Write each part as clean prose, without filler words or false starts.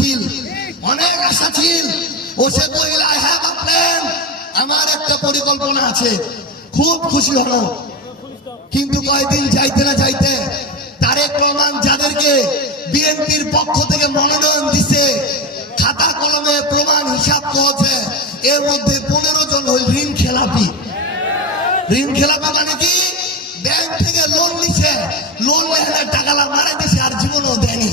করছিল, অনেক আশা ছিল। ও সে কইল আই হ্যাভ আ প্ল্যান, আমার একটা পরিকল্পনা আছে। খুব খুশি হলো। কিন্তু কয়েকদিন যাইতে না যাইতে তারেক রহমান যাদেরকে বিএনপির পক্ষ থেকে মনোনয়ন দিছে, খাতা কলমে প্রমাণ হিসাব করেছে, এর মধ্যে 15 জন হল ঋণ খেলাপি। ঋণ খেলাপি মানে কি? ব্যাংক থেকে লোন নিছে, লোন নেওয়ার টাকা মারা দিছে, আর জীবনও দেয়নি।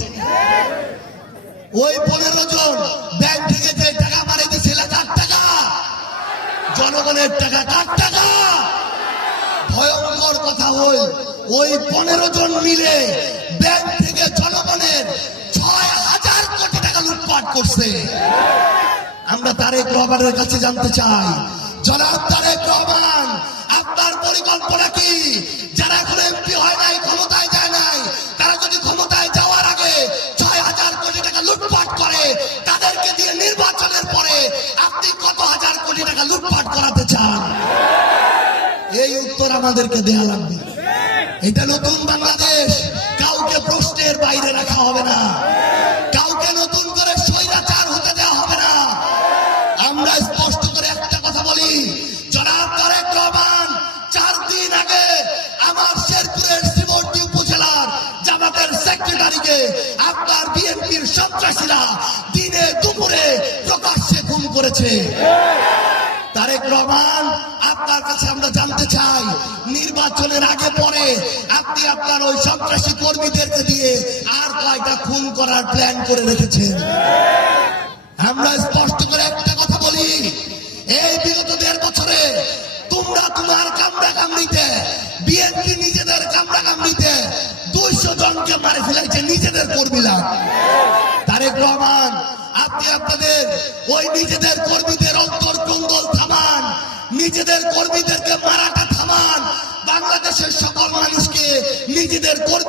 ওই 15 জন ব্যাংক থেকে যে টাকা মারা দিছে, কার টাকা? জনগণের টাকা। কার টাকা? ভয়ঙ্কর কথা হল, ওই 15 জন মিলে ব্যাংক থেকে জনগণের 6000 কোটি টাকা লুটপাট করছে। আমরা তারেক রহমানের কাছে জানতে চাই, জনাব তারেক রহমান, আপনার পরিকল্পনা কি? যারা এখন এমপি হয় নাই, ক্ষমতায় যায় নাই, তারা যদি ক্ষমতায় যাওয়ার আগে 6000 কোটি টাকা লুটপাট করে, তাদেরকে দিয়ে নির্বাচনের পরে আপনি কত হাজার কোটি টাকা লুটপাট করাতে চান? এই উত্তর আমাদেরকে দেয়া লাগবে। এটা নতুন বাংলাদেশ, কাউকে প্রশ্নের বাইরে রাখা হবে না, কাউকে নতুন করে স্বৈরাচার হতে দেওয়া হবে না। আমরা স্পষ্ট করে একটা কথা বলি, জনাব তারেক রহমান 4 দিন আগে আমার শেরপুরের শ্রীবর্দী উপজেলার জামাতের সেক্রেটারিকে আপনার বিএনপির সন্ত্রাসীরা দিনে দুপুরে প্রকাশ্যে খুন করেছে। তারেক রহমান, আপনার কাছে আমরা জানতে চাই, নির্বাচনের আগে পরে আপনি আপনার ওই সন্ত্রাসী কর্মীদেরকে দিয়ে আর কয়টা খুন করার প্ল্যান করে রেখেছেন? আমরা স্পষ্ট করে একটা কথা বলি, এই বিগত 1.5 বছরে তোমরা তোমার কামড়া কামড়িতে, বিএনপি নিজেদের কামড়া কামড়িতে 200 জনকে মারে ফেলেছে, নিজেদের কর্মীরা। তারেক রহমান, আপনি আপনাদের ওই নিজেদের কর্মীদের অন্তর্কুণ্ডল থামান, নিজেদের কর্মীদেরকে মারাটা থামান, বাংলাদেশের সকল মানুষকে নিজেদের কর্মী